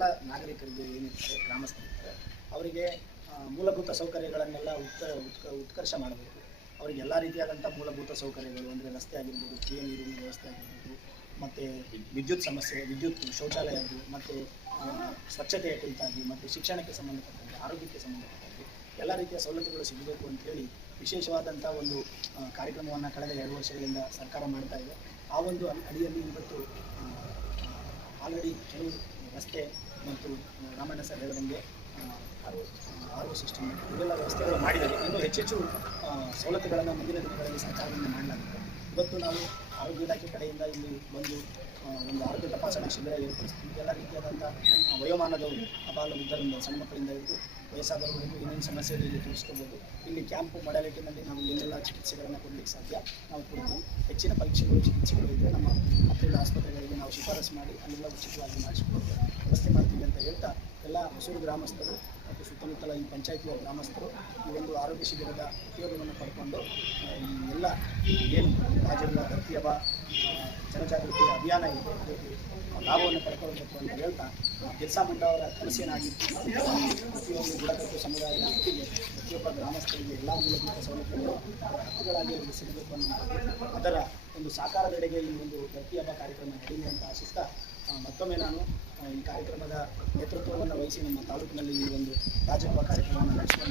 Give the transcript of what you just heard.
ಎಲ್ಲ ನಾಗರಿಕರಿಗೆ ಏನಿರ್ತಾರೆ ಗ್ರಾಮಸ್ಥರಿರ್ತಾರೆ ಅವರಿಗೆ ಮೂಲಭೂತ ಸೌಕರ್ಯಗಳನ್ನೆಲ್ಲ ಉತ್ಕರ್ಷ ಮಾಡಬೇಕು. ಅವರಿಗೆ ಎಲ್ಲ ರೀತಿಯಾದಂಥ ಮೂಲಭೂತ ಸೌಕರ್ಯಗಳು ಅಂದರೆ ರಸ್ತೆ ಆಗಿರ್ಬೋದು, ಕುಡಿಯುವ ನೀರಿನ ವ್ಯವಸ್ಥೆ ಆಗಿರ್ಬೋದು, ಮತ್ತು ವಿದ್ಯುತ್ ಸಮಸ್ಯೆ, ವಿದ್ಯುತ್, ಶೌಚಾಲಯದ್ದು, ಮತ್ತು ಸ್ವಚ್ಛತೆಯ ಕುರಿತಾಗಿ, ಮತ್ತು ಶಿಕ್ಷಣಕ್ಕೆ ಸಂಬಂಧಪಟ್ಟಂತೆ, ಆರೋಗ್ಯಕ್ಕೆ ಸಂಬಂಧಪಟ್ಟಂತೆ ಎಲ್ಲ ರೀತಿಯ ಸವಲತ್ತುಗಳು ಸಿಗಬೇಕು ಅಂತೇಳಿ ವಿಶೇಷವಾದಂಥ ಒಂದು ಕಾರ್ಯಕ್ರಮವನ್ನು ಕಳೆದ 2 ವರ್ಷಗಳಿಂದ ಸರ್ಕಾರ ಮಾಡ್ತಾ ಇದೆ. ಆ ಒಂದು ಅಡಿಯಲ್ಲಿ ಇವತ್ತು ಆಲ್ರೆಡಿ ಕೆಲವು ರಸ್ತೆ ಮತ್ತು ರಾಮಣ್ಣ ಸರ್ ಹೇಳಿದಂಗೆ RO ಸಿಸ್ಟಮ್ ಇವೆಲ್ಲ ವ್ಯವಸ್ಥೆಗಳು ಮಾಡಿದ್ದಾರೆ. ಇನ್ನೂ ಹೆಚ್ಚೆಚ್ಚು ಸವಲತ್ತುಗಳನ್ನು ಮುಂದಿನ ದಿನಗಳಲ್ಲಿ ಸರ್ಕಾರದಿಂದ ಮಾಡಲಾಗುತ್ತೆ. ಇವತ್ತು ನಾವು ಆರೋಗ್ಯ ಇಲಾಖೆ ಕಡೆಯಿಂದ ಇಲ್ಲಿ ಒಂದು ಆರೋಗ್ಯ ತಪಾಸಣಾ ಶಿಬಿರ ಏರ್ಪಡಿಸ್ತೀವಿ. ಎಲ್ಲ ರೀತಿಯಾದಂಥ ವಯೋಮಾನದವರು, ಅಬಾಲವೃದ್ಧರಿಂದ, ಸಣ್ಣ ಮಕ್ಕಳಿಂದ ಹಿಡಿದು ವಯಸ್ಸಾದವರಿಗೂ ಏನೇನು ಸಮಸ್ಯೆ ಇದೆ ಇಲ್ಲಿ ತಿಳಿಸ್ಕೋಬೋದು. ಇಲ್ಲಿ ಕ್ಯಾಂಪ್ ಮೊಡಾಲಿಟಿನಲ್ಲಿ ನಾವು ಏನೆಲ್ಲ ಚಿಕಿತ್ಸೆಗಳನ್ನು ಕೊಡಲಿಕ್ಕೆ ಸಾಧ್ಯ ನಾವು ಕೊಡ್ತೀವಿ. ಹೆಚ್ಚಿನ ಪರೀಕ್ಷೆಗಳು, ಚಿಕಿತ್ಸೆಗಳು ಇದ್ದರೆ ನಮ್ಮ ಹತ್ತಿರದ ಆಸ್ಪತ್ರೆಗಳಿಗೆ ನಾವು ಶಿಫಾರಸು ಮಾಡಿ ಅಲ್ಲೆಲ್ಲ ಉಚಿತವಾಗಿ ಮಾಡಿಸಿಕೊಡೋದು ವ್ಯವಸ್ಥೆ ಮಾಡ್ತೀವಿ ಅಂತ ಹೇಳ್ತಾ ಎಲ್ಲ ಹೊಸೂರು ಗ್ರಾಮಸ್ಥರು ಮತ್ತು ಸುತ್ತಮುತ್ತಲ ಈ ಪಂಚಾಯಿತಿಯ ಗ್ರಾಮಸ್ಥರು ಈ ಒಂದು ಆರೋಗ್ಯ ಶಿಬಿರದ ಉಪಯೋಗವನ್ನು ಪಡ್ಕೊಂಡು ಈ ಎಲ್ಲ ಏನು ರಾಜ್ಯದ ಧರ್ತಿಯಬ ಜನಜಾಗೃತಿ ಅಭಿಯಾನ ಇದೆ ಅದಕ್ಕೆ ಲಾಭವನ್ನು ಪಡ್ಕೊಳ್ಬೇಕು ಅಂತ ಹೇಳ್ತಾ ಬಿರ್ಸಾ ಮುಂಡಾ ಅವರ ಕನಸಿನಾಗಿದ್ದು ಪ್ರತಿಯೊಂದು ಬುಡಕಟ್ಟು ಸಮುದಾಯದ ಒಟ್ಟಿಗೆ ಪ್ರತಿಯೊಬ್ಬ ಗ್ರಾಮಸ್ಥರಿಗೆ ಎಲ್ಲ ಮೂಲಭೂತ ಸೌಲಭ್ಯಗಳು ಹಕ್ಕುಗಳಾಗಿ ಸಿಗಬೇಕು ಅನ್ನೋ ಅದರ ಒಂದು ಸಾಕಾರದೆಡೆಗೆ ಈ ಒಂದು ಧರ್ತಿಯಬ ಕಾರ್ಯಕ್ರಮ ನಡೆಯಲಿ ಅಂತ ಆಶಿಸ್ತಾ ಮತ್ತೊಮ್ಮೆ ನಾನು ಈ ಕಾರ್ಯಕ್ರಮದ ನೇತೃತ್ವವನ್ನು ವಹಿಸಿ ನಮ್ಮ ತಾಲೂಕಿನಲ್ಲಿ ಈ ಒಂದು ರಾಜ್ಯಸಭಾ ಕಾರ್ಯಕ್ರಮವನ್ನು ನಡೆಸಿಕೊಂಡು